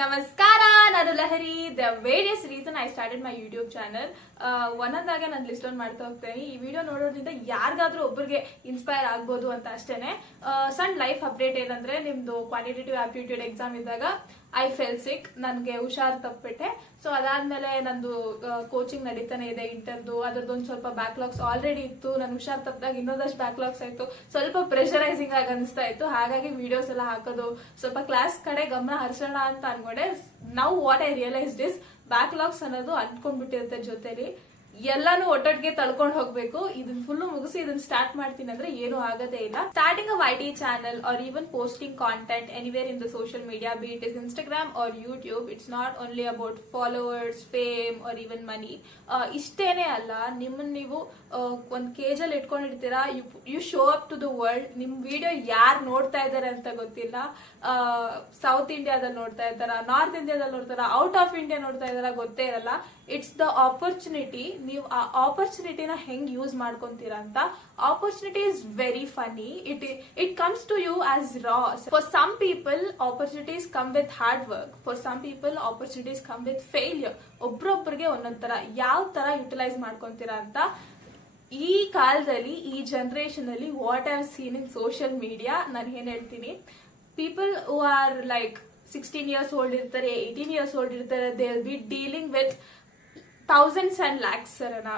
ನಮಸ್ಕಾರ, ನಾನು Lahari. The various reason I started my YouTube channel. ಒಂದೊಂದಾಗೆ ನಾನು ಲಿಸ್ಟ್ ಆನ್ ಮಾಡ್ತಾ ಹೋಗ್ತೇನೆ. ಈ ವಿಡಿಯೋ ನೋಡೋದ್ರಿಂದ ಯಾರಿಗಾದ್ರೂ ಒಬ್ಬರಿಗೆ ಇನ್ಸ್ಪೈರ್ ಆಗ್ಬೋದು ಅಂತ ಅಷ್ಟೇನೆ. ಸಣ್ಣ ಲೈಫ್ ಅಪ್ಡೇಟ್ ಏನಂದ್ರೆ, ನಿಮ್ದು ಕ್ವಾಂಟಿಟೇಟಿವ್ ಆಪ್ಟಿಟ್ಯೂಡ್ ಎಕ್ಸಾಮ್ ಇದ್ದಾಗ ಐ ಫೆಲ್ ಸಿಕ್, ನನಗೆ ಹುಷಾರ್ ತಪ್ಪಿಟ್ಟೆ. ಸೊ ಅದಾದ್ಮೇಲೆ ನಂದು ಕೋಚಿಂಗ್ ನಡೀತಾನೆ ಇದೆ ಇಂಟರ್ದು. ಅದ್ರದ್ದೊಂದು ಸ್ವಲ್ಪ ಬ್ಯಾಕ್ಲಾಗ್ಸ್ ಆಲ್ರೆಡಿ ಇತ್ತು. ನಾನು ಹುಷಾರ್ ತಪ್ಪಿದಾಗ ಇನ್ನೊಂದಷ್ಟು ಬ್ಯಾಕ್ಲಾಗ್ಸ್ ಆಯ್ತು. ಸ್ವಲ್ಪ ಪ್ರೆಷರೈಸಿಂಗ್ ಆಗಿ ಅನಿಸ್ತಾ ಇತ್ತು. ಹಾಗಾಗಿ ವಿಡಿಯೋಸ್ ಎಲ್ಲ ಹಾಕೋದು, ಸ್ವಲ್ಪ ಕ್ಲಾಸ್ ಕಡೆ ಗಮನ ಹರಿಸೋಣ ಅಂತ ಅನ್ಕೊಂಡೆ. Now what I realised is, backlogs ಅನ್ನೋದು ಅಂಟ್ಕೊಂಡ್ಬಿಟ್ಟಿರುತ್ತೆ ಜೊತೆಲಿ. ಎಲ್ಲಾನು ಒಟ್ಟೊಟ್ಟಿಗೆ ತಳ್ಕೊಂಡು ಹೋಗ್ಬೇಕು. ಇದನ್ನ ಫುಲ್ ಮುಗಿಸಿ ಇದನ್ನ ಸ್ಟಾರ್ಟ್ ಮಾಡ್ತೀನಿ ಅಂದ್ರೆ ಏನು ಆಗೋದೇ ಇಲ್ಲ. Starting a YT channel or even posting content anywhere in the social media, be it is Instagram or YouTube, it's not only about followers, fame or even money. ಇಷ್ಟೇನೆ ಅಲ್ಲ, ನಿಮ್ಮನ್ನ ನೀವು ಒಂದ್ ಕೇಜಲ್ಲಿ ಇಟ್ಕೊಂಡಿರ್ತೀರಾ. You show up to the world. ನಿಮ್ video ಯಾರು ನೋಡ್ತಾ ಇದಾರೆ ಅಂತ ಗೊತ್ತಿಲ್ಲ. ಸೌತ್ ಇಂಡಿಯಾದಲ್ಲಿ ನೋಡ್ತಾ ಇದ್ದಾರಾ, ನಾರ್ತ್ ಇಂಡಿಯಾದಲ್ಲಿ ನೋಡ್ತಾರ, ಔಟ್ ಆಫ್ ಇಂಡಿಯಾ ನೋಡ್ತಾ ಇದಾರ, ಗೊತ್ತೇ ಇರಲ್ಲ. It's the opportunity. ನೀವು ಆ ಆಪರ್ಚುನಿಟಿನ ಹೆಂಗ್ ಯೂಸ್ ಮಾಡ್ಕೊಂತೀರಾ ಅಂತ. Opportunity is very funny. It comes to you as raw. For some people opportunities come with hard work. For some people opportunities come with failure. ಒಬ್ರೊಬ್ರಿಗೆ ಒಂದೊಂದ್ ತರ, ಯಾವ ತರ ಯುಟಿಲೈಸ್ ಮಾಡ್ಕೊಂತೀರಾ ಅಂತ. ಈ ಕಾಲದಲ್ಲಿ, ಈ ಜನರೇಷನ್ ಅಲ್ಲಿ what I have seen in social media, ನಾನು ಏನ್ ಹೇಳ್ತೀನಿ, people who are like 16 years old ಇರ್ತಾರೆ, 18 years old ಇರ್ತಾರೆ, they will be dealing with thousands and lakhs Saran.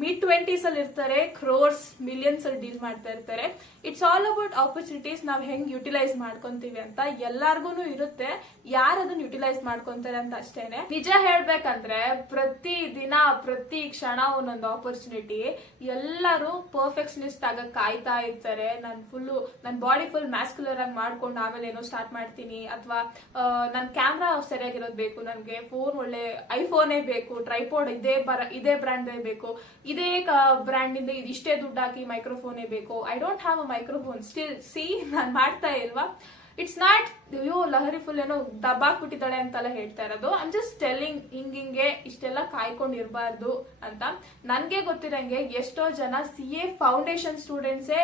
Mid 20s ಅಲ್ಲಿ ಇರ್ತಾರೆ, ಕ್ರೋರ್ಸ್, ಮಿಲಿಯನ್ಸ್ ಅಲ್ಲಿ ಡೀಲ್ ಮಾಡ್ತಾ ಇರ್ತಾರೆ. It's all about opportunities. ನಾವ್ ಹೆಂಗ್ ಯುಟಿಲೈಸ್ ಮಾಡ್ಕೊಂತೀವಿ ಅಂತ. ಎಲ್ಲಾರ್ಗು ಇರುತ್ತೆ, ಯಾರು ಅದನ್ನ ಯುಟಿಲೈಸ್ ಮಾಡ್ಕೊಂತಾರೆ ಅಂತ ಅಷ್ಟೇನೆ. ನಿಜ ಹೇಳ್ಬೇಕಂದ್ರೆ, ಪ್ರತಿ ದಿನ ಪ್ರತಿ ಕ್ಷಣ ಒಂದೊಂದು ಆಪರ್ಚುನಿಟಿ. ಎಲ್ಲರೂ ಪರ್ಫೆಕ್ಷನಿಸ್ಟ್ ಆಗಕ್ ಕಾಯ್ತಾ ಇರ್ತಾರೆ. ನನ್ ಬಾಡಿ ಫುಲ್ ಮ್ಯಾಸ್ಕ್ಯುಲರ್ ಆಗಿ ಮಾಡ್ಕೊಂಡು ಆಮೇಲೆ ಏನೋ ಸ್ಟಾರ್ಟ್ ಮಾಡ್ತೀನಿ, ಅಥವಾ ನನ್ ಕ್ಯಾಮ್ರಾ ಸರಿಯಾಗಿರೋದು ಬೇಕು, ನನ್ಗೆ ಫೋನ್ ಒಳ್ಳೆ ಐಫೋನೇ ಬೇಕು, ಟ್ರೈಪೋಡ್ ಇದೇ ಬ್ರ್ಯಾಂಡ್ ಬೇಕು, ಇದೇ ಬ್ರ್ಯಾಂಡ್ ಇಂದ ಇಷ್ಟೇ ದುಡ್ಡು ಹಾಕಿ ಮೈಕ್ರೋಫೋನೇ ಬೇಕು. I don't have a microphone still. See, ನಾನ್ ಮಾಡ್ತಾ ಇಲ್ವಾ. ಇಟ್ಸ್ ನಾಟ್ ಅಯ್ಯೋ ಲಹರಿ ಫುಲ್ ಏನೋ ದಬ್ಬಾಕ್ಬಿಟ್ಟಿದ್ದಾಳೆ ಅಂತೆಲ್ಲ ಹೇಳ್ತಾ ಇರೋದು. ಐಮ್ ಜಸ್ಟ್ ಟೆಲ್ಲಿಂಗ್, ಹಿಂಗೆ ಇಷ್ಟೆಲ್ಲ ಕಾಯ್ಕೊಂಡಿರ್ಬಾರ್ದು ಅಂತ. ನನ್ಗೆ ಗೊತ್ತಿರಂಗೆ ಎಷ್ಟೋ ಜನ CA ಫೌಂಡೇಶನ್ ಸ್ಟೂಡೆಂಟ್ಸೇ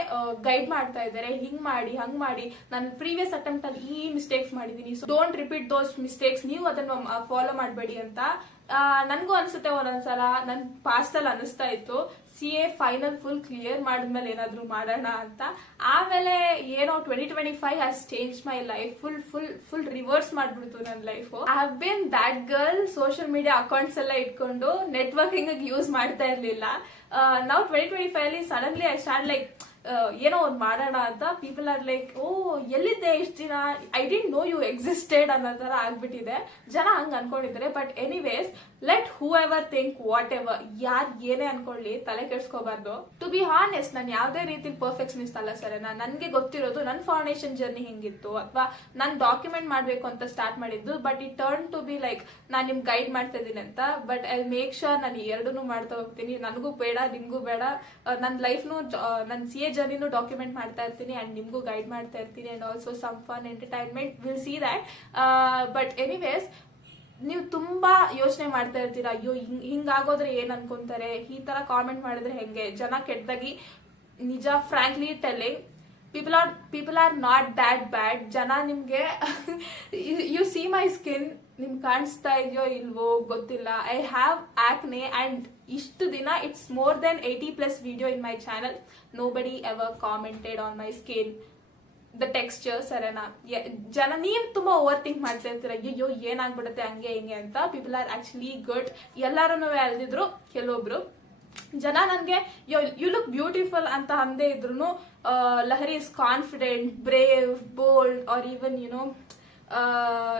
ಗೈಡ್ ಮಾಡ್ತಾ ಇದ್ದಾರೆ, ಹಿಂಗ್ ಮಾಡಿ ಹಂಗ್ ಮಾಡಿ, ನಾನು ಪ್ರೀವಿಯಸ್ ಅಟೆಂಪ್ಟ್ ಅಲ್ಲಿ ಈ ಮಿಸ್ಟೇಕ್ಸ್ ಮಾಡಿದೀನಿ, so don't repeat those mistakes, ನೀವು ಅದನ್ನ ಫಾಲೋ ಮಾಡಬೇಡಿ ಅಂತ. ನನ್ಗೂ ಅನ್ಸುತ್ತೆ ಒಂದೊಂದ್ಸಲ, ನನ್ ಪಾಸ್ಟ್ ಅಲ್ಲಿ ಅನಿಸ್ತಾ ಇತ್ತು, CA ಫೈನಲ್ ಫುಲ್ ಕ್ಲಿಯರ್ ಮಾಡಿದ್ಮೇಲೆ ಏನಾದ್ರು ಮಾಡೋಣ ಅಂತ. ಆಮೇಲೆ ಏನೋ 2025 has change my life. Full reverse ಮಾಡ್ಬಿಡ್ತು ನನ್ನ life. I have been that girl, social media accounts ಎಲ್ಲ ಇಟ್ಕೊಂಡು ನೆಟ್ವರ್ಕಿಂಗ್ ಯೂಸ್ ಮಾಡ್ತಾ ಇರ್ಲಿಲ್ಲ. ನಾವು 2025 ಅಲ್ಲಿ ಸಡನ್ಲಿ ಐ ಸ್ಟಾರ್ಟ್ ಲೈಕ್ ಏನೋ ಒಂದ್ ಮಾಡೋಣ ಅಂತ. ಪೀಪಲ್ ಆರ್ ಲೈಕ್, ಓ ಎಲ್ಲಿದ್ದೆ ಇಷ್ಟ ದಿನ, I didn't know you existed ಅನ್ನೋ ತರ ಆಗ್ಬಿಟ್ಟಿದೆ. ಜನ ಹಂಗ್ ಅನ್ಕೊಂಡಿದ್ದಾರೆ. But anyways, let whoever think whatever, ಯಾರ್ ಏನೇ ಅನ್ಕೊಳ್ಳಿ, ತಲೆ ಕೆಡ್ಸ್ಕೋಬಾರ್ದು. ಟು ಬಿ ಹಾನೆಸ್ಟ್, ನಾನು ಯಾವ್ದೇ ರೀತಿ ಪರ್ಫೆಕ್ಷನಿಸ್ಟ್ ಅಲ್ಲ ಸರ್. ನನ್ಗೆ ಗೊತ್ತಿರೋದು ನನ್ನ ಫೌಂಡೇಶನ್ ಜರ್ನಿ ಹೆಂಗಿತ್ತು, ಅಥವಾ ನಾನು ಡಾಕ್ಯುಮೆಂಟ್ ಮಾಡ್ಬೇಕು ಅಂತ ಸ್ಟಾರ್ಟ್ ಮಾಡಿದ್ದು. But it turn to be like, ನಾನು ನಿಮ್ಗೆ ಗೈಡ್ ಮಾಡ್ತಾ ಇದೀನಿ ಅಂತ. ಬಟ್ ಐ ಮೇಕ್ ಶೋರ್ ನಾನು ಎರಡನ್ನೂ ಮಾಡ್ತಾ ಹೋಗ್ತೀನಿ. ನನಗೂ ಬೇಡ, ನಿಮ್ಗೂ ಬೇಡ. ನನ್ನ ಲೈಫ್ನು, ನನ್ನ CA ಜರ್ನಿನೂ ಡಾಕ್ಯುಮೆಂಟ್ ಮಾಡ್ತಾ ಇರ್ತೀನಿ ಅಂಡ್ ನಿಮ್ಗೂ ಗೈಡ್ ಮಾಡ್ತಾ ಇರ್ತೀನಿ. And also some fun entertainment, will see that. But anyways, ನೀವು ತುಂಬಾ ಯೋಚನೆ ಮಾಡ್ತಾ ಇರ್ತೀರಾ, ಅಯ್ಯೋ ಹಿಂಗಾಗೋದ್ರೆ ಏನ್ ಅನ್ಕೊಂತಾರೆ, ಈ ತರ ಕಾಮೆಂಟ್ ಮಾಡಿದ್ರೆ ಹೆಂಗೆ, ಜನ ಕೆಟ್ಟದಾಗಿ. ನಿಜ, frankly telling, people are not that bad. ಜನ ನಿಮ್ಗೆ ಯು ಸಿ ಮೈ ಸ್ಕಿನ್, ನಿಮ್ಗೆ ಕಾಣಿಸ್ತಾ ಇದೆಯೋ ಇಲ್ವೋ ಗೊತ್ತಿಲ್ಲ. ಐ ಹ್ಯಾವ್ ಆಕ್ನೆ ಅಂಡ್ ಇಷ್ಟು ದಿನ it's more than 80+ video in my channel. Nobody ever commented on my skin, the texture ಸರೇನಾ. ಜನ ನೀವು ತುಂಬಾ ಓವರ್ ಥಿಂಕ್ ಮಾಡ್ತಾ ಇರ್ತೀರ, ಅಯ್ಯೋ ಏನಾಗ್ಬಿಡುತ್ತೆ ಹಂಗೆ ಹಿಂಗೆ ಅಂತ. People are actually good. ಎಲ್ಲಾರು ಅಲ್ದಿದ್ರು ಕೆಲವೊಬ್ರು ಜನ ನನ್ಗೆ ಯು ಲುಕ್ ಬ್ಯೂಟಿಫುಲ್ ಅಂತ ಅಂದೇ ಇದ್ರು, Lahari is confident, brave, bold, or even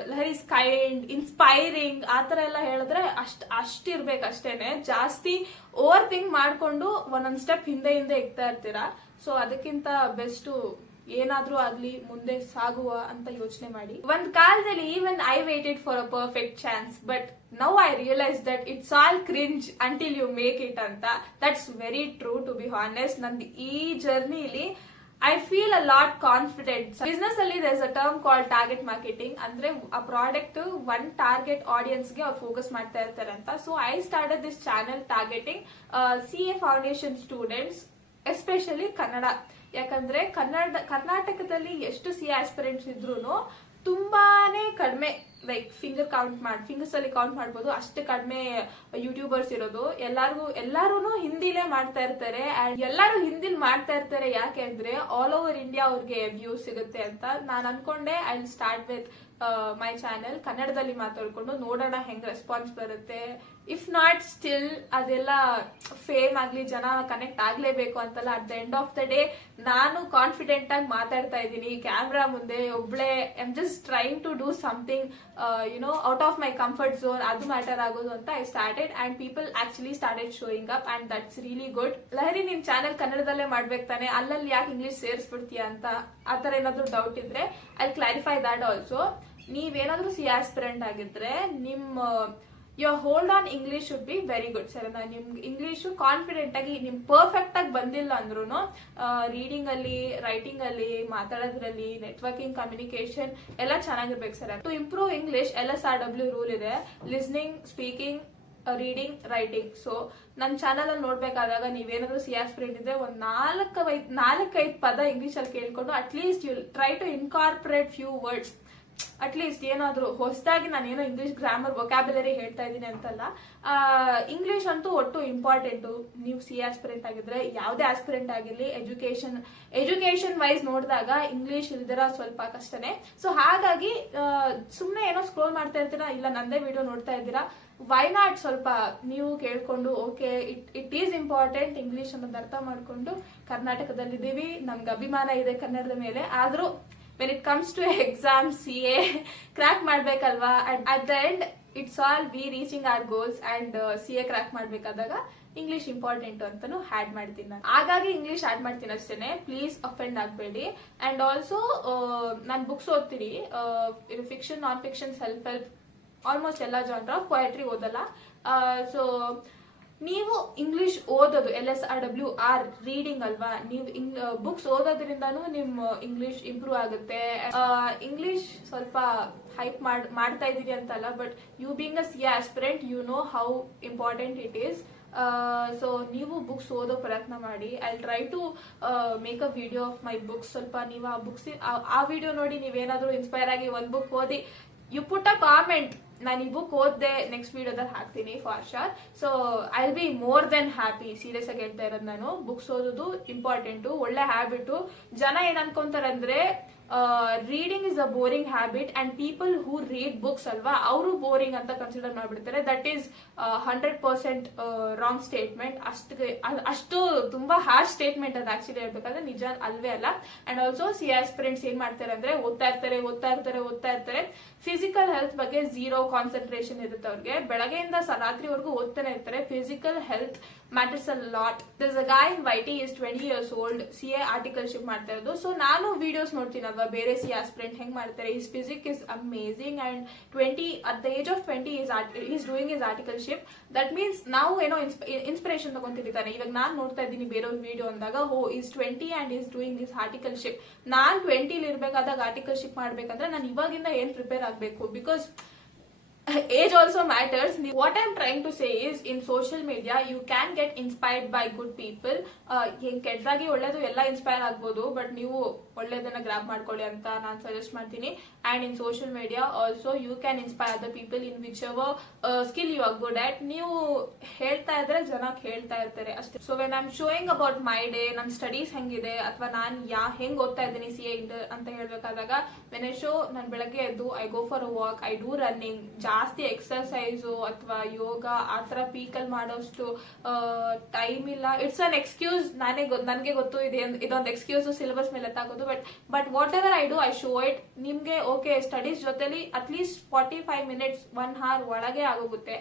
Lahari is kind, inspiring, ಆತರ ಎಲ್ಲ ಹೇಳಿದ್ರೆ ಅಷ್ಟಿರ್ಬೇಕು ಅಷ್ಟೇನೆ. ಜಾಸ್ತಿ ಓವರ್ ಥಿಂಕ್ ಮಾಡ್ಕೊಂಡು ಒಂದೊಂದ್ ಸ್ಟೆಪ್ ಹಿಂದೆ ಇಕ್ತಾ ಇರ್ತೀರಾ. ಸೊ ಅದಕ್ಕಿಂತ ಬೆಸ್ಟ್ ಏನಾದ್ರೂ ಆಗ್ಲಿ ಮುಂದೆ ಸಾಗುವ ಅಂತ ಯೋಚನೆ ಮಾಡಿ. ಒಂದ್ ಕಾಲದಲ್ಲಿ even I waited for a perfect chance, but now I realise that it's all cringe until you make it ಅಂತ. That's very true. To be honest, ನಂದು ಈ ಜರ್ನಿಲಿ I feel a lot confident. Business ಅಲ್ಲಿ there is a term called target marketing. ಅಂದ್ರೆ ಆ product one target audience ಗೆ ಅವ್ರು focus ಮಾಡ್ತಾ ಇರ್ತಾರೆ ಅಂತ. So I started this channel targeting CA foundation students, especially Kannada. ಯಾಕಂದ್ರೆ ಕರ್ನಾಟಕದಲ್ಲಿ ಎಷ್ಟು CA ಆಸ್ಪಿರೆಂಟ್ಸ್ ಇದ್ರು ತುಂಬಾನೇ ಕಡಿಮೆ ಲೈಕ್ ಫಿಂಗರ್ಸ್ ಅಲ್ಲಿ ಕೌಂಟ್ ಮಾಡ್ಬೋದು, ಅಷ್ಟು ಕಡಿಮೆ ಯೂಟ್ಯೂಬರ್ಸ್ ಇರೋದು. ಎಲ್ಲಾರು ಹಿಂದಿಲೇ ಮಾಡ್ತಾ ಇರ್ತಾರೆ. ಅಂಡ್ ಎಲ್ಲಾರು ಹಿಂದಿಲ್ ಮಾಡ್ತಾ ಇರ್ತಾರೆ ಯಾಕೆ ಅಂದ್ರೆ ಆಲ್ ಓವರ್ ಇಂಡಿಯಾ ಅವ್ರಿಗೆ ವ್ಯೂಸ್ ಸಿಗುತ್ತೆ ಅಂತ. ನಾನು ಅನ್ಕೊಂಡೆ I will start with my channel ಕನ್ನಡದಲ್ಲಿ ಮಾತಾಡ್ಕೊಂಡು ನೋಡೋಣ ಹೆಂಗ್ ರೆಸ್ಪಾನ್ಸ್ ಬರುತ್ತೆ. ಇಫ್ ನಾಟ್ ಸ್ಟಿಲ್ ಅದೆಲ್ಲ ಫೇಮ್ ಆಗ್ಲಿ, ಜನ ಕನೆಕ್ಟ್ ಆಗ್ಲೇಬೇಕು ಅಂತಲ್ಲ. At the end of the day ನಾನು ಕಾನ್ಫಿಡೆಂಟ್ ಆಗಿ ಮಾತಾಡ್ತಾ ಇದ್ದೀನಿ ಕ್ಯಾಮ್ರಾ ಮುಂದೆ ಒಬ್ಳೆ. I am just trying to do something out of my comfort zone. ಅದು ಮ್ಯಾಟರ್ ಆಗೋದು ಅಂತ I started and people actually started showing up and that's really good. Lahari, ನಿಮ್ ಚಾನೆಲ್ ಕನ್ನಡದಲ್ಲೇ ಮಾಡ್ಬೇಕು ತಾನೆ, ಅಲ್ಲಲ್ಲಿ ಯಾಕೆ ಇಂಗ್ಲಿಷ್ ಸೇರಿಸ್ಬಿಡ್ತೀಯ ಅಂತ ಆತರ ಏನಾದ್ರು ಡೌಟ್ ಇದ್ರೆ ಐ ಕ್ಲಾರಿಫೈ ದಟ್ ಆಲ್ಸೋ. ನೀವೇನಾದ್ರೂ ಸಿ ಆಸ್ಪಿರೆಂಟ್ ಆಗಿದ್ರೆ your hold on English should be very good. ಸರಿನಾ? ನಿಮ್ಗೆ ಇಂಗ್ಲಿಷ್ ಕಾನ್ಫಿಡೆಂಟ್ ಆಗಿ ನಿಮ್ ಪರ್ಫೆಕ್ಟ್ ಆಗಿ ಬಂದಿಲ್ಲ ಅಂದ್ರೂ ರೀಡಿಂಗ್ ಅಲ್ಲಿ, ರೈಟಿಂಗ್ ಅಲ್ಲಿ, ಮಾತಾಡೋದ್ರಲ್ಲಿ, ನೆಟ್ವರ್ಕಿಂಗ್, ಕಮ್ಯುನಿಕೇಶನ್ ಎಲ್ಲ ಚೆನ್ನಾಗಿರ್ಬೇಕು sir. To improve English LSRW rule ಇದೆ: listening, speaking, reading, writing. So ನನ್ನ ಚಾನಲ್ ಅಲ್ಲಿ ನೋಡ್ಬೇಕಾದಾಗ ನೀವೇನಾದ್ರೂ ಸಿ ಆಸ್ಪಿರೆಂಟ್ ಇದ್ರೆ ಒಂದ್ 4-5 ಪದ ಇಂಗ್ಲಿಷ್ ಅಲ್ಲಿ ಕೇಳ್ಕೊಂಡು at least you try to incorporate few words. At least ಏನಾದ್ರು ಹೊಸದಾಗಿ ನಾನು ಏನೋ ಇಂಗ್ಲಿಷ್ ಗ್ರಾಮರ್ ವೊಕ್ಯಾಬ್ಯುಲರಿ ಹೇಳ್ತಾ ಇದ್ದೀನಿ ಅಂತಲ್ಲ, ಇಂಗ್ಲಿಷ್ ಅಂತೂ ಒಟ್ಟು ಇಂಪಾರ್ಟೆಂಟು. ನೀವು ಸಿ ಆಸ್ಪಿರೆಂಟ್ ಆಗಿದ್ರೆ, ಯಾವುದೇ ಆಸ್ಪಿರೆಂಟ್ ಆಗಿರ್ಲಿ, ಎಜುಕೇಶನ್ ವೈಸ್ ನೋಡಿದಾಗ ಇಂಗ್ಲಿಷ್ ಇಲ್ದಿರ ಸ್ವಲ್ಪ ಕಷ್ಟನೇ. ಸೊ ಹಾಗಾಗಿ ಸುಮ್ಮನೆ ಏನೋ ಸ್ಕ್ರೋಲ್ ಮಾಡ್ತಾ ಇರ್ತೀರಾ, ಇಲ್ಲ ನಂದೇ ವಿಡಿಯೋ ನೋಡ್ತಾ ಇದ್ದೀರಾ, ವೈ ನಾಟ್ ಸ್ವಲ್ಪ ನೀವು ಕೇಳ್ಕೊಂಡು okay it is important English ಅನ್ನೋದು ಅರ್ಥ ಮಾಡ್ಕೊಂಡು. ಕರ್ನಾಟಕದಲ್ಲಿದ್ದೀವಿ, ನಮ್ಗೆ ಅಭಿಮಾನ ಇದೆ ಕನ್ನಡದ ಮೇಲೆ. ಆದ್ರೂ when it comes to exam CA crack ಮಾಡ್ಬೇಕಲ್ವಾ, at the end it's all we reaching our goals and CA crack ಮಾಡ್ಬೇಕಾದಾಗ ಇಂಗ್ಲಿಷ್ ಇಂಪಾರ್ಟೆಂಟ್ ಅಂತಾನು ಆಡ್ ಮಾಡ್ತೀನಿ ನಾನು. ಹಾಗಾಗಿ ಇಂಗ್ಲಿಷ್ ಆಡ್ ಮಾಡ್ತೀನಿ ಅಷ್ಟೇನೆ, ಪ್ಲೀಸ್ ಅಫೆಂಡ್ ಆಗಬೇಡಿ. ಅಂಡ್ ಆಲ್ಸೋ ನಾನು ಬುಕ್ಸ್ ಓದ್ತೀನಿ, fiction, non fiction, self help, almost ಎಲ್ಲ ಜಾನ್ರ. ಪೊಯಟ್ರಿ ಓದಲ್ಲ. ಸೊ ನೀವು ಇಂಗ್ಲಿಷ್ ಓದೋದು LSRW ರೀಡಿಂಗ್ ಅಲ್ವಾ, ನೀವು ಬುಕ್ಸ್ ಓದೋದ್ರಿಂದಾನು ನಿಮ್ ಇಂಗ್ಲಿಷ್ ಇಂಪ್ರೂವ್ ಆಗುತ್ತೆ. ಇಂಗ್ಲಿಷ್ ಸ್ವಲ್ಪ ಹೈಪ್ ಮಾಡ್ತಾ ಇದೀನಿ ಅಂತಲ್ಲ, but you being a C aspirant you know how important it is. So ನೀವು ಬುಕ್ಸ್ ಓದೋ ಪ್ರಯತ್ನ ಮಾಡಿ. I try to make a video of my books. ಸ್ವಲ್ಪ ನೀವು ಆ ವಿಡಿಯೋ ನೋಡಿ ನೀವೇನಾದ್ರೂ ಇನ್ಸ್ಪೈರ್ ಆಗಿ ಒಂದ್ ಬುಕ್ ಓದಿ, ಯು ಪುಟ್ ಅ ಕಾಮೆಂಟ್, ನಾನು ಈ ಬುಕ್ ಓದ್ದೆ, ನೆಕ್ಸ್ಟ್ ವಿಡಿಯೋದಲ್ಲಿ ಹಾಕ್ತೀನಿ for sure. So I will be more than happy. Serious ಆಗಿ ಹೇಳ್ತಾ ಇರೋದು ನಾನು. ಬುಕ್ಸ್ ಓದೋದು ಇಂಪಾರ್ಟೆಂಟು, ಒಳ್ಳೆ ಹ್ಯಾಬಿಟು. ಜನ ಏನ್ ಅನ್ಕೊಂತಾರಂದ್ರೆ reading is a boring habit and people who read books ಅಲ್ವಾ, ಅವರು ಬೋರಿಂಗ್ ಅಂತ ಕನ್ಸಿಡರ್ ಮಾಡ್ಬಿಡ್ತಾರೆ. That is 100% wrong statement. ಅಷ್ಟು ತುಂಬಾ ಹಾರ್ಶ್ ಸ್ಟೇಟ್ಮೆಂಟ್ ಅದು. ಆಕ್ಚುಲಿ ಹೇಳ್ಬೇಕಾದ್ರೆ ನಿಜ ಅಲ್ವೇ ಅಲ್ಲ. ಅಂಡ್ ಆಲ್ಸೋ ಸಿ ಆಸ್ಪಿರೆಂಟ್ಸ್ ಏನ್ ಮಾಡ್ತಾರೆ ಅಂದ್ರೆ ಓದ್ತಾ ಇರ್ತಾರೆ. ಫಿಸಿಕಲ್ ಹೆಲ್ತ್ ಬಗ್ಗೆ ಝೀರೋ ಕಾನ್ಸಂಟ್ರೇಷನ್ ಇರುತ್ತೆ ಅವ್ರಿಗೆ. ಬೆಳಗ್ಗೆಯಿಂದ ರಾತ್ರಿವರೆಗೂ ಓದ್ತಾನೆ ಇರ್ತಾರೆ. Physical health matters a lot. This a guy in YT is 20 years old, CA articleship ಮಾಡ್ತಾ ಇರೋದು. ಸೊ ನಾನು ವಿಡಿಯೋಸ್ ನೋಡ್ತೀನಲ್ವಾ, ಬೇರೆ ಸಿ ಆಸ್ಪಿರೆಂಟ್ ಹೆಂಗ್ ಮಾಡ್ತಾರೆ. His physique is amazing and at the age of 20 he's doing his articleship. That means ನಾವು ಏನೋ inspiration ತಗೊಂತಿರ್ತಾನೆ. ಇವಾಗ ನಾನ್ ನೋಡ್ತಾ ಇದ್ದೀನಿ ಬೇರೆಯವ್ರ ವಿಡಿಯೋ ಅಂದಾಗ, is 20 and is doing his articleship. ನಾನ್ 20 ಇರ್ಬೇಕಾದಾಗ ಆರ್ಟಿಕಲ್ಶಿಪ್ ಮಾಡ್ಬೇಕಂದ್ರೆ ನಾನು ಇವಾಗಿಂದ ಏನ್ ಪ್ರಿಪೇರ್ ಆಗ್ಬೇಕು? Because age also matters. What I'm trying to say is, in social media you can get inspired by good people. ಕೆಟ್ಟದಾಗಿ ಒಳ್ಳೇದು ಎಲ್ಲ ಇನ್ಸ್ಪೈರ್ ಆಗ್ಬೋದು, ಬಟ್ ನೀವು ಒಳ್ಳೇದನ್ನ ಗ್ರಾಬ್ ಮಾಡ್ಕೊಳ್ಳಿ ಅಂತ ನಾನು ಸಜೆಸ್ಟ್ ಮಾಡ್ತೀನಿ. And in social media also you can inspire other people in which ever skill you are good at. ನೀವು ಹೇಳ್ತಾ ಇದ್ರೆ ಜನ ಕೇಳ್ತಾ ಇರ್ತಾರೆ ಅಷ್ಟೇ. So when I am showing about my day, ನನ್ನ ಸ್ಟಡೀಸ್ ಹೆಂಗಿದೆ ಅಥವಾ ನಾನು ಹೆಂಗ್ ಓದ್ತಾ ಇದ್ದೀನಿ CA ಅಂತ ಹೇಳ್ಬೇಕಾದಾಗ, ವೆನ್ ಐ ಶೋ, ನಾನು ಬೆಳಗ್ಗೆ ಎದ್ದು I go for a walk, I do running. ಜಾಸ್ತಿ ಎಕ್ಸರ್ಸೈಸು ಅಥವಾ ಯೋಗ ಆತರ ಪೀಕಲ್ ಮಾಡೋಷ್ಟು ಟೈಮ್ ಇಲ್ಲ. It's an excuse. ನನಗೆ ಗೊತ್ತು ಇದೊಂದು ಎಕ್ಸ್ಕ್ಯೂಸ್ ಸಿಲೆಬಸ್ ಮೇಲೆ ತಾಕೋದು. But whatever I do I show it. ನಿಮ್ಗೆ ಓಕೆ ಸ್ಟಡೀಸ್ ಜೊತೆಲಿ ಅಟ್ಲೀಸ್ಟ್ 45 minutes 1 hour ಒಳಗೆ ಆಗೋಗುತ್ತೆ.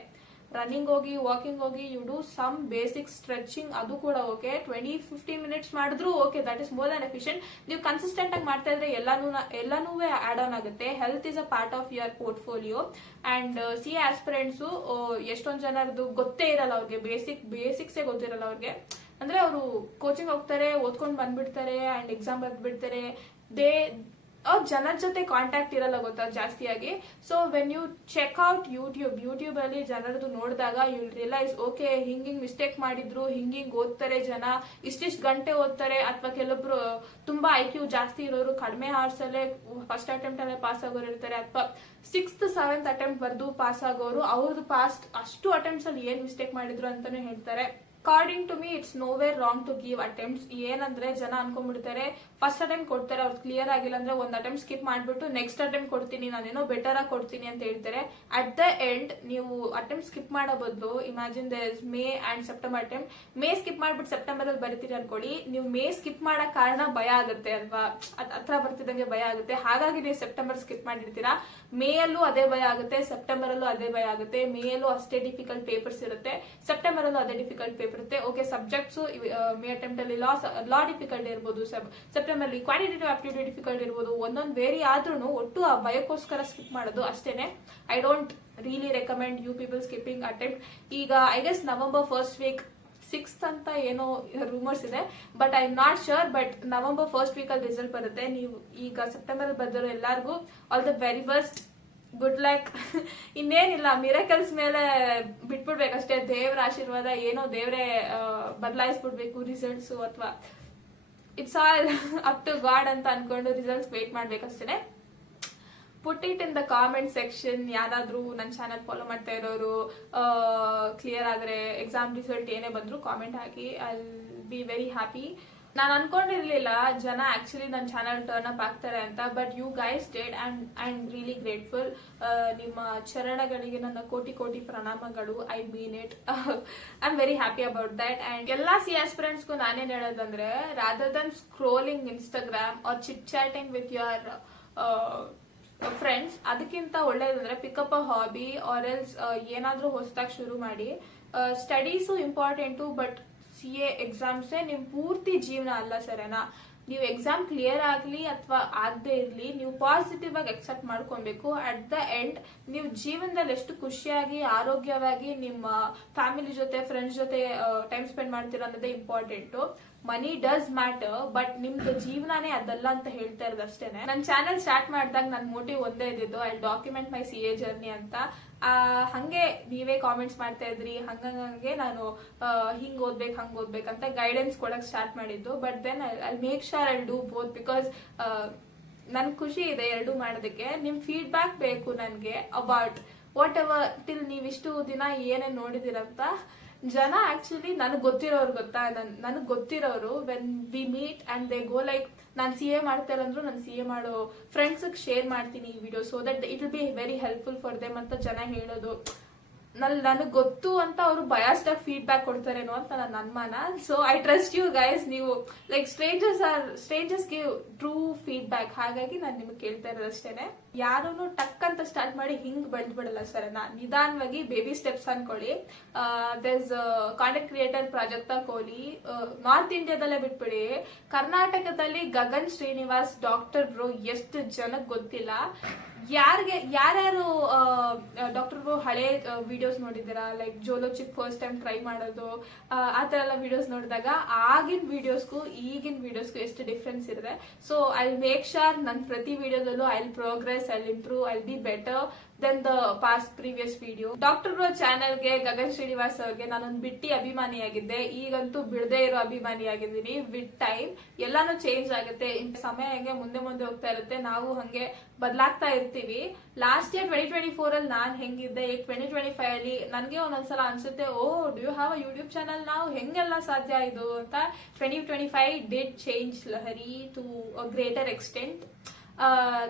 ರನ್ನಿಂಗ್ ಹೋಗಿ, ವಾಕಿಂಗ್ ಹೋಗಿ, you do some basic stretching, ಅದು ಕೂಡ ಓಕೆ. 20-15 minutes ಮಾಡಿದ್ರು okay, that is more than efficient. ನೀವು ಕನ್ಸಿಸ್ಟೆಂಟ್ ಆಗಿ ಮಾಡ್ತಾ ಇದ್ರೆ ಎಲ್ಲಾನು ಆಡ್ ಆನ್ ಆಗುತ್ತೆ. Health is a part of your portfolio. And CA aspirants ಎಷ್ಟೊಂದು ಜನರದು ಗೊತ್ತೇ ಇರಲ್ಲ ಅವ್ರಿಗೆ, ಬೇಸಿಕ್ಸೇ ಗೊತ್ತಿರಲ್ಲ ಅವ್ರಿಗೆ. ಅಂದ್ರೆ ಅವರು ಕೋಚಿಂಗ್ ಹೋಗ್ತಾರೆ, ಓದ್ಕೊಂಡು ಬಂದ್ಬಿಡ್ತಾರೆ ಅಂಡ್ ಎಕ್ಸಾಮ್ ಬರ್ದ್ಬಿಡ್ತಾರೆ. ಅವ್ರ ಜನರ ಜೊತೆ ಕಾಂಟ್ಯಾಕ್ಟ್ ಇರಲ್ಲ ಗೊತ್ತಾ ಜಾಸ್ತಿಯಾಗಿ. So when you check out YouTube ಅಲ್ಲಿ ಜನರದು ನೋಡಿದಾಗ ಯು ರಿಯಲೈಸ್ ಓಕೆ ಹಿಂಗ್ ಮಿಸ್ಟೇಕ್ ಮಾಡಿದ್ರು, ಹಿಂಗ್ ಓದ್ತಾರೆ ಜನ, ಇಷ್ಟಿಷ್ಟು ಗಂಟೆ ಓದ್ತಾರೆ, ಅಥವಾ ಕೆಲವೊಬ್ರು ತುಂಬಾ IQ ಜಾಸ್ತಿ ಇರೋರು ಕಡಿಮೆ ಅವರ್ಸ್ ಅಲ್ಲೇ ಫಸ್ಟ್ ಅಟೆಂಪ್ಟ್ ಅಲ್ಲೇ ಪಾಸ್ ಆಗೋರು ಇರ್ತಾರೆ, ಅಥವಾ 6th 7th ಅಟೆಂಪ್ಟ್ ಬರ್ದು ಪಾಸ್ ಆಗೋರು. ಅವ್ರದ್ದು ಪಾಸ್ಟ್ ಅಷ್ಟು ಅಟೆಂಪ್ಟ್ಸ್ ಅಲ್ಲಿ ಏನ್ ಮಿಸ್ಟೇಕ್ ಮಾಡಿದ್ರು ಅಂತಾನು ಹೇಳ್ತಾರೆ. According to me it's nowhere wrong to give attempts. ಏನಂದ್ರೆ ಜನ ಅನ್ಕೊಂಡ್ಬಿಡ್ತಾರೆ ಫಸ್ಟ್ ಅಟೆಂಪ್ಟ್ ಕೊಡ್ತಾರೆ, ಅವ್ರು ಕ್ಲಿಯರ್ ಆಗಿಲ್ಲ ಅಂದ್ರೆ ಒಂದ್ ಅಟೆಂಪ್ಟ್ ಸ್ಕಿಪ್ ಮಾಡ್ಬಿಟ್ಟು ನೆಕ್ಸ್ಟ್ ಅಟೆಂಪ್ಟ್ ಕೊಡ್ತೀನಿ, ನಾನೇನೋ ಬೆಟರ್ ಆಗಿ ಕೊಡ್ತೀನಿ ಅಂತ ಹೇಳ್ತಾರೆ. ಅಟ್ ದ ಎಂಡ್ ನೀವು ಅಟೆಂಪ್ಟ್ ಸ್ಕಿಪ್ ಮಾಡೋ ಬದಲು imagine there is May and September attempt, May skip ಮಾಡ್ಬಿಟ್ಟು ಸೆಪ್ಟೆಂಬರ್ ಅಲ್ಲಿ ಬರೀತೀರಿ ಅನ್ಕೊಳ್ಳಿ, ನೀವು ಮೇ ಸ್ಕಿಪ್ ಮಾಡೋ ಕಾರಣ ಭಯ ಆಗುತ್ತೆ ಅಲ್ವಾ, ಹತ್ರ ಬರ್ತಿದ್ದಂಗೆ ಭಯ ಆಗುತ್ತೆ, ಹಾಗಾಗಿ ನೀವು ಸೆಪ್ಟೆಂಬರ್ ಸ್ಕಿಪ್ ಮಾಡಿರ್ತೀರಾ. ಮೇ ಅಲ್ಲೂ ಅದೇ ಭಯ ಆಗುತ್ತೆ, ಸೆಪ್ಟೆಂಬರ್ ಅಲ್ಲೂ ಅದೇ ಭಯ ಆಗುತ್ತೆ. ಮೇ ಅಲ್ಲೂ ಅಷ್ಟೇ ಡಿಫಿಕಲ್ಟ್ ಪೇಪರ್ಸ್ ಇರುತ್ತೆ, ಸೆಪ್ಟೆಂಬರ್ ಅಲ್ಲೂ ಅದೇ ಡಿಫಿಕಲ್ಟ್ ಪೇಪರ್ ಇರುತ್ತೆ. ಓಕೆ ಸಬ್ಜೆಕ್ಟ್ಸ್ ಮೇ ಅಟೆಂಪ್ಟ್ ಅಲ್ಲಿ ಲಾ ಡಿಫಿಕಲ್ಟ್ ಇರ್ಬೋದು, ಸೆಪ್ಟೆಂಬರ್ ಅಲ್ಲಿ ಕ್ವಾಂಟಿಟೇಟಿವ್ ಆಪ್ಟಿಟ್ಯೂಡ್ ಡಿಫಿಕಲ್ಟ್ ಇರ್ಬೋದು, ಒಂದೊಂದು ವೇರಿ ಆದ್ರೂ ಒಟ್ಟು ಆ ಭಯಕ್ಕೋಸ್ಕರ ಸ್ಕಿಪ್ ಮಾಡೋದು ಅಷ್ಟೇನೆ. I don't really recommend you people skipping attempt. ಈಗ I guess November first week 6th ಅಂತ ಏನೋ ರೂಮರ್ಸ್ ಇದೆ, but I not sure. But November first week ಅಲ್ಲಿ ರಿಸಲ್ಟ್ ಬರುತ್ತೆ. ನೀವು ಈಗ ಸೆಪ್ಟೆಂಬರ್ ಅಲ್ಲಿ ಬಂದಿರೋ ಎಲ್ಲರಿಗೂ all the very best, good luck. ಇನ್ನೇನಿಲ್ಲ, ಮಿರಾಕಲ್ಸ್ ಮೇಲೆ ಬಿಟ್ಬಿಡ್ಬೇಕಷ್ಟೇ, ದೇವ್ರ ಆಶೀರ್ವಾದ, ಏನೋ ದೇವ್ರೆ ಬದಲಾಯಿಸ್ಬಿಡ್ಬೇಕು ರಿಸಲ್ಟ್ಸ್, ಅಥವಾ it's all up to God ಅಂತ ಅನ್ಕೊಂಡು ರಿಸಲ್ಟ್ಸ್ ವೇಟ್ ಮಾಡ್ಬೇಕಷ್ಟೇ. Put it in the comment section. ಯಾರಾದ್ರೂ ನನ್ನ ಚಾನಲ್ ಫಾಲೋ ಮಾಡ್ತಾ ಇರೋರು ಕ್ಲಿಯರ್ ಆದ್ರೆ ಎಕ್ಸಾಮ್ ರಿಸಲ್ಟ್ ಏನೇ ಬಂದ್ರು comment hockey, I will be very happy. ನಾನು ಅನ್ಕೊಂಡಿರ್ಲಿಲ್ಲ ಜನ ಆಕ್ಚುಲಿ ನನ್ನ ಚಾನಲ್ ಟರ್ನ್ ಅಪ್ ಆಗ್ತಾರೆ ಅಂತ, but you guys did and I am really grateful. ನಿಮ್ಮ ಚರಣಗಳಿಗೆ ನನ್ನ ಕೋಟಿ ಕೋಟಿ ಪ್ರಣಾಮಗಳು. I mean it. I am very happy about that. And ಎಲ್ಲಾ ಆಸ್ಪಿರೆಂಟ್ಸ್ಗೂ ನಾನೇನ್ ಹೇಳೋದಂದ್ರೆ, rather than scrolling Instagram or chit chatting with your friends, ಅದಕ್ಕಿಂತ ಒಳ್ಳೇದಂದ್ರೆ pick up a hobby or else ಏನಾದ್ರೂ ಹೊಸದಾಗಿ ಶುರು ಮಾಡಿ. ಸ್ಟಡೀಸು ಇಂಪಾರ್ಟೆಂಟು, ಬಟ್ CA ಎಕ್ಸಾಮ್ಸೇ ನಿಮ್ ಪೂರ್ತಿ ಜೀವನ ಅಲ್ಲ, ಸರಿನಾ? ನೀವು ಎಕ್ಸಾಮ್ ಕ್ಲಿಯರ್ ಆಗ್ಲಿ ಅಥವಾ ಆಗದೆ ಇರ್ಲಿ, ನೀವು ಪಾಸಿಟಿವ್ ಆಗಿ ಅಕ್ಸೆಪ್ಟ್ ಮಾಡ್ಕೊಬೇಕು. ಅಟ್ ದ ಎಂಡ್ ನೀವು ಜೀವನದಲ್ಲಿ ಎಷ್ಟು ಖುಷಿಯಾಗಿ ಆರೋಗ್ಯವಾಗಿ ನಿಮ್ಮ ಫ್ಯಾಮಿಲಿ ಜೊತೆ ಫ್ರೆಂಡ್ಸ್ ಜೊತೆ ಟೈಮ್ ಸ್ಪೆಂಡ್ ಮಾಡ್ತೀರಾ ಅನ್ನೋದೇ important. Money does matter, but ನಿಮ್ದು ಜೀವನಾನೇ ಅದಲ್ಲ ಅಂತ ಹೇಳ್ತಾ ಇರೋದು ಅಷ್ಟೇನೆ. ನನ್ನ ಚಾನಲ್ ಸ್ಟಾರ್ಟ್ ಮಾಡಿದಾಗ ನನ್ನ ಮೋಟಿವ್ ಒಂದೇ ಇದ್ದಿದ್ದು, I document my CA journey ಅಂತ. ಹಂಗೆ ನೀವೇ ಕಾಮೆಂಟ್ಸ್ ಮಾಡ್ತಾ ಇದ್ರಿ, ಹಂಗೆ ನಾನು ಹಿಂಗ್ ಓದ್ಬೇಕು ಹಂಗ್ ಓದ್ಬೇಕಂತ ಗೈಡೆನ್ಸ್ ಕೊಡಕ್ ಸ್ಟಾರ್ಟ್ ಮಾಡಿದ್ದು. But then I make sure I do both, because ನನ್ ಖುಷಿ ಇದೆ ಎರಡೂ ಮಾಡೋದಕ್ಕೆ. ನಿಮ್ ಫೀಡ್ಬ್ಯಾಕ್ ಬೇಕು ನನ್ಗೆ ಅಬೌಟ್ ವಾಟ್ ಎವರ್ ಟಿಲ್ ನೀವಿಷ್ಟು ದಿನ ಏನೇನ್ ನೋಡಿದಿರಂತ. ಜನ ಆಕ್ಚುಲಿ ನನಗ್ ಗೊತ್ತಿರೋರು ಗೊತ್ತಾ, ನನಗ್ ಗೊತ್ತಿರೋರು when we meet and they go like, ನಾನು CA ಮಾಡ್ತಾರಂದ್ರು ನಾನು CA ಮಾಡೋ ಫ್ರೆಂಡ್ಸ್ ಶೇರ್ ಮಾಡ್ತೀನಿ ಈ video, so that it will be very helpful for them ಅಂತ ಜನ ಹೇಳೋದು. ನನಗ್ ಗೊತ್ತು ಅಂತ ಅವರು ಬಯಾಸ್ಡ್ ಆಗಿ ಫೀಡ್ಬ್ಯಾಕ್ ಕೊಡ್ತಾರೇನೋ ಅಂತ ನನ್ನ ಅನುಮಾನ. So I trust you guys. ನೀವು like strangers give true feedback, ಹಾಗಾಗಿ ನಾನು ನಿಮ್ಗೆ ಕೇಳ್ತಾ ಇರೋದು ಅಷ್ಟೇನೆ. ಯಾರೂ ಟಕ್ ಅಂತ ಸ್ಟಾರ್ಟ್ ಮಾಡಿ ಹಿಂಗ್ ಬೆಳೆದ್ಬಿಡಲ್ಲ ಸರನಾ, ನಿಧಾನವಾಗಿ ಬೇಬಿ ಸ್ಟೆಪ್ಸ್ ಅನ್ಕೊಳ್ಳಿ. There's content creator Prajakta Kohli, north ಇಂಡಿಯಾದಲ್ಲೇ ಬಿಟ್ಬಿಡಿ, ಕರ್ನಾಟಕದಲ್ಲಿ ಗಗನ್ ಶ್ರೀನಿವಾಸ್ ಡಾಕ್ಟರ್ ಬ್ರೋ ಎಷ್ಟು ಜನಕ್ಕೆ ಗೊತ್ತಿಲ್ಲ. ಯಾರ್ಯಾರು ಡಾಕ್ಟರ್ ಬ್ರೋ ಹಳೆ ವಿಡಿಯೋಸ್ ನೋಡಿದ್ದೀರಾ, like Jolo chip first time try ಮಾಡೋದು, ಆ ತರ ಎಲ್ಲ ವಿಡಿಯೋಸ್ ನೋಡಿದಾಗ ಆಗಿನ ವಿಡಿಯೋಸ್ಗೂ ಈಗಿನ ವಿಡಿಯೋಸ್ಗೂ ಎಷ್ಟು ಡಿಫ್ರೆನ್ಸ್ ಇದೆ. ಸೊ ಐ ಮೇಕ್ ಶೋರ್ ನನ್ನ ಪ್ರತಿ ವಿಡಿಯೋದಲ್ಲೂ I will progress, I will improve, I will be better than the past previous video. Doctor bro ಚಾನೆಲ್ಗೆ ಗಗನ್ ಶ್ರೀನಿವಾಸ್ ಅವ್ರಿಗೆ ನಾನೊಂದು ಬಿಟ್ಟಿ ಅಭಿಮಾನಿಯಾಗಿದ್ದೆ, ಈಗಂತೂ ಬಿಡದೇ ಇರೋ ಅಭಿಮಾನಿಯಾಗಿದ್ದೀನಿ. ವಿತ್ ಟೈಮ್ ಎಲ್ಲಾನು ಚೇಂಜ್ ಆಗುತ್ತೆ, ಸಮಯ ಹೆಂಗೆ ಮುಂದೆ ಮುಂದೆ ಹೋಗ್ತಾ ಇರುತ್ತೆ, ನಾವು ಹಂಗೆ ಬದಲಾಗ್ತಾ ಇರ್ತೀವಿ. ಲಾಸ್ಟ್ ಇಯರ್ 2024 ಅಲ್ಲಿ ನಾನ್ ಹೆಂಗಿದ್ದೆ, ಈಗ 2025 ಅಲ್ಲಿ ನನ್ಗೆ ಒಂದೊಂದ್ಸಲ ಅನ್ಸುತ್ತೆ, oh do you have a YouTube channel, ನಾವು ಹೆಂಗೆಲ್ಲ ಸಾಧ್ಯ ಇದು ಅಂತ. 2025 did change Lahari to a greater extent.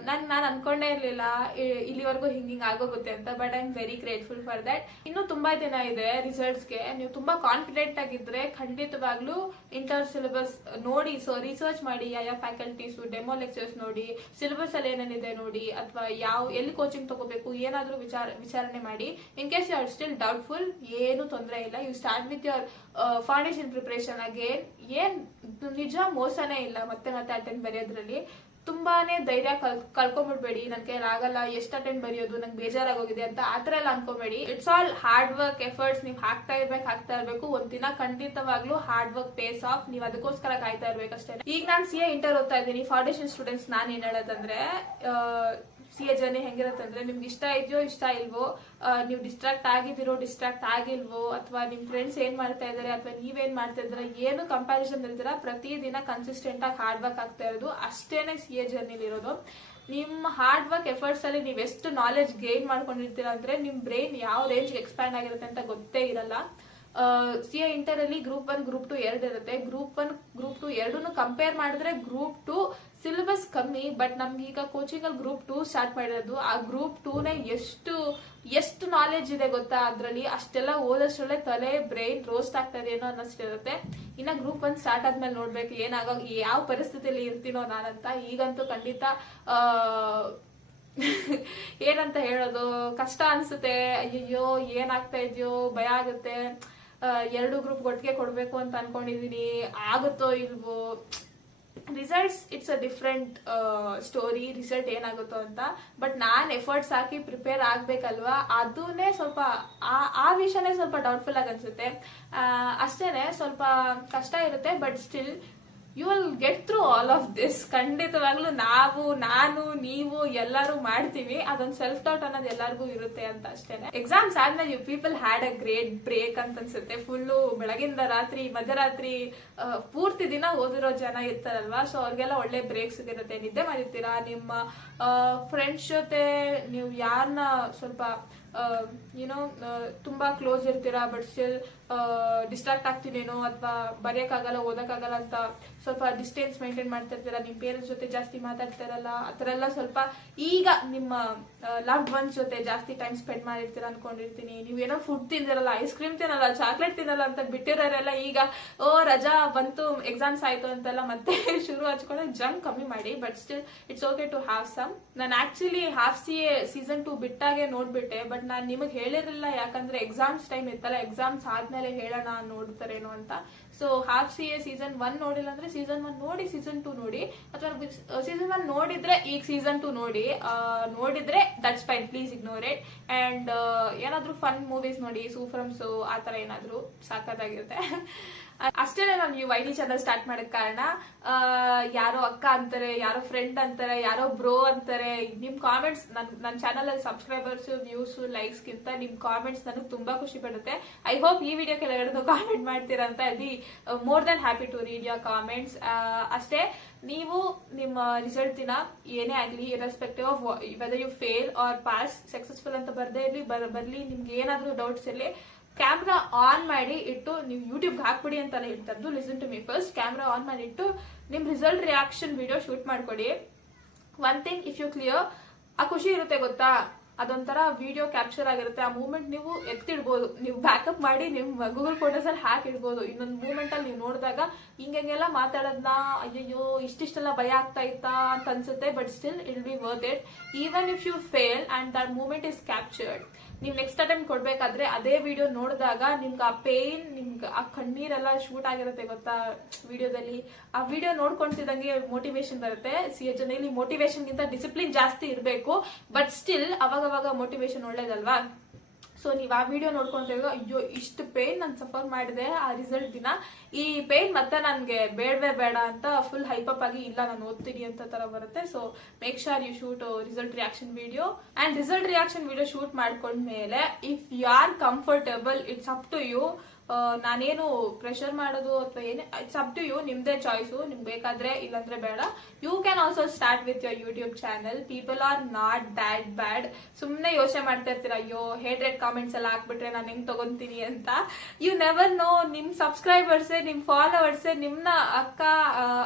ನಾನು ಅನ್ಕೊಂಡೇ ಇರ್ಲಿಲ್ಲ ಇಲ್ಲಿವರೆಗೂ ಹಿಂಗಿಂಗ್ ಆಗೋಗುತ್ತೆ ಅಂತ, but I am very grateful for that. ಇನ್ನೂ ತುಂಬಾ ದಿನ ಇದೆ ರಿಸಲ್ಟ್ಸ್ಗೆ. ನೀವು ತುಂಬಾ ಕಾನ್ಫಿಡೆಂಟ್ ಆಗಿದ್ರೆ ಖಂಡಿತವಾಗ್ಲೂ ಇಂಟರ್ ಸಿಲೆಬಸ್ ನೋಡಿ, ಸೊ ರಿಸರ್ಚ್ ಮಾಡಿ, ಯಾವ ಫ್ಯಾಕಲ್ಟೀಸ್ ಡೆಮೋ ಲೆಕ್ಚರ್ಸ್ ನೋಡಿ, ಸಿಲೆಬಸ್ ಅಲ್ಲಿ ಏನೇನಿದೆ ನೋಡಿ, ಅಥವಾ ಎಲ್ಲಿ ಕೋಚಿಂಗ್ ತಗೋಬೇಕು ಏನಾದ್ರೂ ವಿಚಾರಣೆ ಮಾಡಿ. In case you are still doubtful, ಏನು ತೊಂದರೆ ಇಲ್ಲ, you start with your foundation preparation again. ಏನ್ ನಿಜ ಮೋಸನೇ ಇಲ್ಲ ಮತ್ತೆ ಅಟೆಂಡ್ ಬರೆಯೋದ್ರಲ್ಲಿ. ತುಂಬಾನೇ ಧೈರ್ಯ ಕಳ್ಕೊಂಡ್ಬಿಡ್ಬೇಡಿ. ನನ್ ಕೈಯಲ್ಲಿ ಆಗಲ್ಲ, ಎಷ್ಟು ಅಟೆಂಡ್ ಬರೆಯೋದು, ನಂಗೆ ಬೇಜಾರಾಗೋಗಿದೆ ಅಂತ ಆತರ ಎಲ್ಲ ಅನ್ಕೋಬೇಡಿ. It's all hard work, efforts. ನೀವು ಹಾಕ್ತಾ ಇರ್ಬೇಕು. ಒಂದಿನ ಖಂಡಿತವಾಗ್ಲೂ ಹಾರ್ಡ್ ವರ್ಕ್ ಪೇಸ್ ಆಫ್. ನೀವು ಅದಕ್ಕೋಸ್ಕರ ಕಾಯ್ತಾ ಇರ್ಬೇಕಷ್ಟೇ. ಈಗ ನಾನು CA ಇಂಟರ್ ಓದ್ತಾ ಇದ್ದೀನಿ. ಫೌಂಡೇಶನ್ ಸ್ಟೂಡೆಂಟ್ಸ್ ನಾನು ಏನ್ ಹೇಳೋದಂದ್ರೆ, CA ಜರ್ನಿ ಹೆಂಗಿರತ್ತಂದ್ರೆ, ನಿಮ್ಗೆ ಇಷ್ಟ ಇದೆಯೋ ಇಷ್ಟ ಇಲ್ವೋ, ನೀವು ಡಿಸ್ಟ್ರಾಕ್ಟ್ ಆಗಿದಿರೋ ಡಿಸ್ಟ್ರಾಕ್ಟ್ ಆಗಿಲ್ವೋ, ಅಥವಾ ನಿಮ್ ಫ್ರೆಂಡ್ಸ್ ಏನ್ ಮಾಡ್ತಾ ಇದಾರೆ ಅಥವಾ ನೀವೇನ್ ಮಾಡ್ತಾ ಇದಾರೆ, ಏನು ಕಂಪ್ಯಾರಿಸನ್ ಇಲ್ದಿರ ಪ್ರತಿದಿನ ಕನ್ಸಿಸ್ಟೆಂಟ್ ಆಗಿ ಹಾರ್ಡ್ ವರ್ಕ್ ಆಗ್ತಾ ಇರೋದು ಅಷ್ಟೇನೆ CA ಜರ್ನಿಲಿ ಇರೋದು. ನಿಮ್ಮ ಹಾರ್ಡ್ ವರ್ಕ್ ಎಫರ್ಟ್ಸ್ ಅಲ್ಲಿ ನೀವು ಎಷ್ಟು ನಾಲೆಜ್ ಗೇನ್ ಮಾಡ್ಕೊಂಡಿರ್ತೀರ ಅಂದ್ರೆ ನಿಮ್ ಬ್ರೈನ್ ಯಾವ ರೇಂಜ್ ಎಕ್ಸ್ಪ್ಯಾಂಡ್ ಆಗಿರುತ್ತೆ ಅಂತ ಗೊತ್ತೇ ಇರಲ್ಲ. CA ಇಂಟರ್ ಅಲ್ಲಿ ಗ್ರೂಪ್ 1 ಗ್ರೂಪ್ 2 ಎರಡು ಇರುತ್ತೆ. ಗ್ರೂಪ್ 1 ಗ್ರೂಪ್ 2 ಎರಡನ್ನು ಕಂಪೇರ್ ಮಾಡಿದ್ರೆ ಗ್ರೂಪ್ 2 ಸಿಲೆಬಸ್ ಕಮ್ಮಿ. ಬಟ್ ನಮ್ಗೆ ಈಗ ಕೋಚಿಂಗ್ ಅಲ್ಲಿ ಗ್ರೂಪ್ 2 ಸ್ಟಾರ್ಟ್ ಮಾಡಿರೋದು. ಆ ಗ್ರೂಪ್ 2ನೇ ಎಷ್ಟು ನಾಲೆಜ್ ಇದೆ ಗೊತ್ತಾ ಅದ್ರಲ್ಲಿ. ಅಷ್ಟೆಲ್ಲ ಓದೋಷ್ಟ್ರಲ್ಲೇ ತಲೆ ಬ್ರೈನ್ ರೋಸ್ಟ್ ಆಗ್ತಾ ಇದೆ ಏನೋ ಅನ್ನಿಸ್ತಿರುತ್ತೆ. ಇನ್ನ ಗ್ರೂಪ್ 1 ಸ್ಟಾರ್ಟ್ ಆದ್ಮೇಲೆ ನೋಡ್ಬೇಕು ಯಾವ ಪರಿಸ್ಥಿತಿಯಲ್ಲಿ ಇರ್ತೀನೋ ನಾನಂತ. ಈಗಂತೂ ಖಂಡಿತ ಏನಂತ ಹೇಳೋದು, ಕಷ್ಟ ಅನ್ಸುತ್ತೆ. ಅಯ್ಯೋ ಏನಾಗ್ತಾ ಇದೆಯೋ ಭಯ ಆಗುತ್ತೆ. 2 ಗ್ರೂಪ್ ಒಟ್ಟಿಗೆ ಕೊಡ್ಬೇಕು ಅಂತ ಅನ್ಕೊಂಡಿದೀನಿ, ಆಗುತ್ತೋ ಇಲ್ವೋ. Results it's a different story, result ಏನಾಗುತ್ತೋ ಅಂತ. ಬಟ್ ನಾನ್ ಎಫರ್ಟ್ಸ್ ಹಾಕಿ ಪ್ರಿಪೇರ್ ಆಗ್ಬೇಕಲ್ವಾ, ಅದನ್ನೇ ಸ್ವಲ್ಪ ಆ ವಿಷಯನೇ ಸ್ವಲ್ಪ ಡೌಟ್ಫುಲ್ ಆಗಿ ಅನ್ಸುತ್ತೆ ಅಷ್ಟೇನೆ. ಸ್ವಲ್ಪ ಕಷ್ಟ ಇರುತ್ತೆ. But still you will get through all of this. ಖಂಡಿತವಾಗ್ಲೂ ನಾನು ನೀವು ಎಲ್ಲರೂ ಮಾಡ್ತೀವಿ. ಅದೊಂದು ಸೆಲ್ಫ್ ಡೌಟ್ ಅನ್ನೋದು ಎಲ್ಲರಿಗೂ ಇರುತ್ತೆ ಅಂತ ಅಷ್ಟೇನೆ. ಎಕ್ಸಾಮ್ಸ್ ಆದ್ಮೇಲೆ you people had a great break ಅಂತ ಅನ್ಸುತ್ತೆ. ಫುಲ್ಲು ಬೆಳಗಿಂದ ರಾತ್ರಿ ಮಧ್ಯರಾತ್ರಿ ಪೂರ್ತಿ ದಿನ ಓದಿರೋ ಜನ ಇರ್ತಾರಲ್ವಾ, ಸೊ ಅವ್ರಿಗೆಲ್ಲ ಒಳ್ಳೆ ಬ್ರೇಕ್ ಸಿಗಿರುತ್ತೆ. ನಿದ್ದೆ ಮಾಡಿರ್ತೀರಾ, ನಿಮ್ಮ ಫ್ರೆಂಡ್ಸ್ ಜೊತೆ ನೀವು ಯಾರನ್ನ ಸ್ವಲ್ಪ ತುಂಬಾ ಕ್ಲೋಸ್ ಇರ್ತೀರಾ, ಬಟ್ ಸ್ಟಿಲ್ ಡಿಸ್ಟ್ರಾಕ್ಟ್ ಆಗ್ತೀನೇನೋ ಅಥವಾ ಬರೆಯಕ್ಕಾಗಲ್ಲ ಓದಕ್ಕಾಗಲ್ಲ ಅಂತ ಸ್ವಲ್ಪ ಡಿಸ್ಟೆನ್ಸ್ ಮೇಂಟೈನ್ ಮಾಡ್ತಿರ್ತೀರಾ. ನಿಮ್ ಪೇರೆಂಟ್ಸ್ ಜೊತೆ ಜಾಸ್ತಿ ಮಾತಾಡ್ತಿರಲ್ಲ, ಆತರ ಎಲ್ಲ ಸ್ವಲ್ಪ ಈಗ ನಿಮ್ಮ ಲವ್ಡ್ ಒನ್ಸ್ ಜೊತೆ ಜಾಸ್ತಿ ಟೈಮ್ ಸ್ಪೆಂಡ್ ಮಾಡಿರ್ತೀರಾ ಅನ್ಕೊಂಡಿರ್ತೀನಿ. ನೀವೇನೋ ಫುಡ್ ತಿಂದಿರಲ್ಲ, ಐಸ್ ಕ್ರೀಮ್ ತಿನ್ನಲ್ಲ, ಚಾಕ್ಲೇಟ್ ತಿನ್ನಲ್ಲ ಅಂತ ಬಿಟ್ಟಿರೋರೆಲ್ಲ ಈಗ ರಜಾ ಬಂತು, ಎಕ್ಸಾಮ್ಸ್ ಆಯ್ತು ಅಂತೆಲ್ಲ ಮತ್ತೆ ಶುರು ಹಚ್ಕೊಂಡು ಜಂಕ್ ಕಮ್ಮಿ ಮಾಡಿ. But still it's okay to have some. ನಾನು ಆಕ್ಚುಲಿ ಹಾಫ್ CA ಸೀಸನ್ 2 ಬಿಟ್ಟಾಗೆ ನೋಡ್ಬಿಟ್ಟೆ. ಬಟ್ ನಾನು ನಿಮಗೆ ಹೇಳಿರಲಿಲ್ಲ, ಯಾಕಂದ್ರೆ ಎಕ್ಸಾಮ್ಸ್ ಟೈಮ್ ಇತ್ತಲ್ಲ. ಎಕ್ಸಾಮ್ಸ್ ಆದ್ಮೇಲೆ ಹೇಳೋಣ ನೋಡ್ತಾರೇನೋ ಅಂತ. ಸೊ ಹಾಫ್ CA ಸೀಸನ್ 1 ನೋಡಿಲ್ಲ ಅಂದ್ರೆ ಸೀಸನ್ 1 ನೋಡಿ, ಸೀಸನ್ 2 ನೋಡಿ. ಅಥವಾ ಸೀಸನ್ 1 ನೋಡಿದ್ರೆ ಈಗ ಸೀಸನ್ 2 ನೋಡಿ. ನೋಡಿದ್ರೆ that's fine, please ignore it. And ಏನಾದ್ರೂ ಫನ್ ಮೂವೀಸ್ ನೋಡಿ, ಸೂಫ್ರಮ್ಸ್ ಆತರ ಏನಾದ್ರು ಸಾಕಾಗಿರುತ್ತೆ ಅಷ್ಟೇನೆ. ನಾನು ಈ YT ಚಾನಲ್ ಸ್ಟಾರ್ಟ್ ಮಾಡಕ್ ಕಾರಣ, ಯಾರೋ ಅಕ್ಕ ಅಂತಾರೆ, ಯಾರೋ ಫ್ರೆಂಡ್ ಅಂತಾರೆ, ಯಾರೋ ಬ್ರೋ ಅಂತಾರೆ. ನಿಮ್ ಕಾಮೆಂಟ್ಸ್, ನನ್ನ ಚಾನಲ್ ಅಲ್ಲಿ ಸಬ್ಸ್ಕ್ರೈಬರ್ಸ್, ವ್ಯೂಸ್, ಲೈಕ್ಸ್ ಗಿಂತ ನಿಮ್ ಕಾಮೆಂಟ್ಸ್ ನನಗೆ ತುಂಬಾ ಖುಷಿ ಪಡುತ್ತೆ. ಐ ಹೋಪ್ ಈ ವಿಡಿಯೋ ಕೆಳಗಡೆ ಕಾಮೆಂಟ್ ಮಾಡ್ತೀರಾ ಅಂತ. I be more than happy to read your comments. ಅಷ್ಟೇ, ನೀವು ನಿಮ್ಮ ರಿಸಲ್ಟ್ ದಿನ ಏನೇ ಆಗ್ಲಿ, irrespective of whether you fail or pass, successful ಅಂತ ಬರ್ದೇ ಇರ್ಲಿ ಬರ್ಲಿ, ನಿಮ್ಗೆ ಏನಾದ್ರೂ ಡೌಟ್ಸ್ ಇರಲಿ, ಕ್ಯಾಮ್ರಾ ಆನ್ ಮಾಡಿ ಇಟ್ಟು ನೀವು ಯೂಟ್ಯೂಬ್ಗೆ ಹಾಕ್ಬಿಡಿ ಅಂತಾನೆ ಹೇಳ್ತಾ listen to me first. Camera on ಮಾಡಿ ಇಟ್ಟು ನಿಮ್ ರಿಸಲ್ಟ್ ರಿಯಾಕ್ಷನ್ ವಿಡಿಯೋ ಶೂಟ್ ಮಾಡ್ಕೊಡಿ. One thing, if you clear, ಆ ಖುಷಿ ಇರುತ್ತೆ ಗೊತ್ತಾ, ಅದೊಂಥರ ವಿಡಿಯೋ ಕ್ಯಾಪ್ಚರ್ ಆಗಿರುತ್ತೆ. ಆ ಮೂಮೆಂಟ್ ನೀವು ಎತ್ತಿಡ್ಬೋದು, ನೀವು ಬ್ಯಾಕಪ್ ಮಾಡಿ ನಿಮ್ ಗೂಗಲ್ ಫೋಟೋಸ್ ಅಲ್ಲಿ ಹಾಕಿಡ್ಬೋದು. ಇನ್ನೊಂದು ಮೂಮೆಂಟ್ ಅಲ್ಲಿ ನೀವು ನೋಡಿದಾಗ ಹಿಂಗೆಲ್ಲ ಮಾತಾಡೋದ್ನ ಅಯ್ಯೋ ಇಷ್ಟಿಷ್ಟೆಲ್ಲ ಭಯ ಆಗ್ತಾ ಇತ್ತಾ ಅಂತ ಅನ್ಸುತ್ತೆ. But still it will be worth it. Even if you fail and that moment is captured, ನೀವು ನೆಕ್ಸ್ಟ್ ಅಟೆಂಪ್ಟ್ ಕೊಡ್ಬೇಕಾದ್ರೆ ಅದೇ ವಿಡಿಯೋ ನೋಡಿದಾಗ ನಿಮ್ಗೆ ಆ ಪೇನ್, ನಿಮ್ಗೆ ಆ ಕಣ್ಣೀರೆಲ್ಲ ಶೂಟ್ ಆಗಿರುತ್ತೆ ಗೊತ್ತಾ ವಿಡಿಯೋದಲ್ಲಿ. ಆ ವಿಡಿಯೋ ನೋಡ್ಕೊಂತಿದ್ದಂಗೆ ಮೋಟಿವೇಶನ್ ಬರುತ್ತೆ. CA ಜರ್ನಿಲಿ ಮೋಟಿವೇಶನ್ ಗಿಂತ ಡಿಸಿಪ್ಲಿನ್ ಜಾಸ್ತಿ ಇರಬೇಕು. ಬಟ್ ಸ್ಟಿಲ್ ಅವಾಗವಾಗ ಮೋಟಿವೇಶನ್ ಒಳ್ಳೇದಲ್ವಾ. ಸೊ ನೀವು ಆ ವಿಡಿಯೋ ನೋಡ್ಕೊಂಡಾಗ ಅಯ್ಯೋ ಇಷ್ಟು ಪೇನ್ ನಾನು ಸಫರ್ ಮಾಡಿದೆ ಆ ರಿಸಲ್ಟ್ ದಿನ, ಈ ಪೇನ್ ಮತ್ತೆ ನನ್ಗೆ ಬೇಡವೇ ಬೇಡ ಅಂತ ಫುಲ್ ಹೈಪಪ್ ಆಗಿ ಇಲ್ಲ ನಾನು ಓದ್ತೀನಿ ಅಂತ ತರ ಬರುತ್ತೆ. So make sure you shoot result reaction video. And result reaction video shoot ಮಾಡ್ಕೊಂಡ್ಮೇಲೆ if you are comfortable, it's up to you. ನಾನೇನು ಪ್ರೆಷರ್ ಮಾಡೋದು ಅಥವಾ ಏನೇ, ಇಟ್ಸ್ ಅಪ್ ಟು ಯು, ನಿಮ್ದೇ ಚಾಯ್ಸು. ನಿಮ್ಗೆ ಬೇಕಾದ್ರೆ ಇಲ್ಲಾಂದ್ರೆ ಬೇಡ. You can also start with your YouTube channel. People are not that bad. ಸುಮ್ನೆ ಯೋಚನೆ ಮಾಡ್ತಾ ಇರ್ತೀರ, ಅಯ್ಯೋ ಹೇಟ್ರೆಡ್ ಕಾಮೆಂಟ್ಸ್ ಎಲ್ಲ ಹಾಕ್ಬಿಟ್ರೆ ನಾನು ಹೆಂಗ್ ತಗೊಂತೀನಿ ಅಂತ. ಯು ನೆವರ್ ನೋ, ನಿಮ್ ಸಬ್ಸ್ಕ್ರೈಬರ್ಸೇ, ನಿಮ್ ಫಾಲೋವರ್ಸೇ ನಿಮ್ನ ಅಕ್ಕ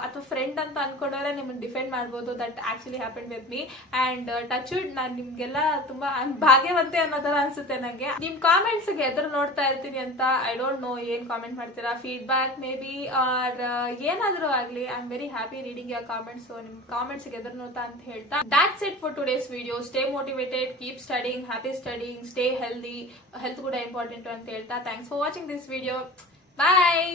ಅಥವಾ ಫ್ರೆಂಡ್ ಅಂತ ಅನ್ಕೊಂಡ್ರೆ ನಿಮ್ಮನ್ನ ಡಿಫೆಂಡ್ ಮಾಡ್ಬೋದು. That actually happen with me. And touch wood, ನಾನು ನಿಮ್ಗೆಲ್ಲ ತುಂಬಾ ಭಾಗ್ಯವಂತೆ ಅನ್ನೋ ತರ ಅನ್ಸುತ್ತೆ ನಂಗೆ. ನಿಮ್ ಕಾಮೆಂಟ್ಸ್ ಗೆ ಎದುರು ನೋಡ್ತಾ ಇರ್ತೀನಿ ಅಂತ. ಐ ಡೋಂಟ್ ನೋ ಏನ್ ಕಾಮೆಂಟ್ ಮಾಡ್ತೀರಾ, ಫೀಡ್ಬ್ಯಾಕ್ ಮೇ ಬಿ ಆರ್ ಏನಾದ್ರೂ ಆಗ್ಲಿ. I am very happy reading your comments. So ನಿಮ್ ಕಾಮೆಂಟ್ಸ್ ಎದುರು ನೋಡ್ತಾ ಅಂತ ಹೇಳ್ತಾ, that's it for today's video. Stay motivated, keep studying, happy studying, stay healthy. Health ಕೂಡ ಇಂಪಾರ್ಟೆಂಟ್ ಅಂತ ಹೇಳ್ತಾ, thanks for watching this video. Bye.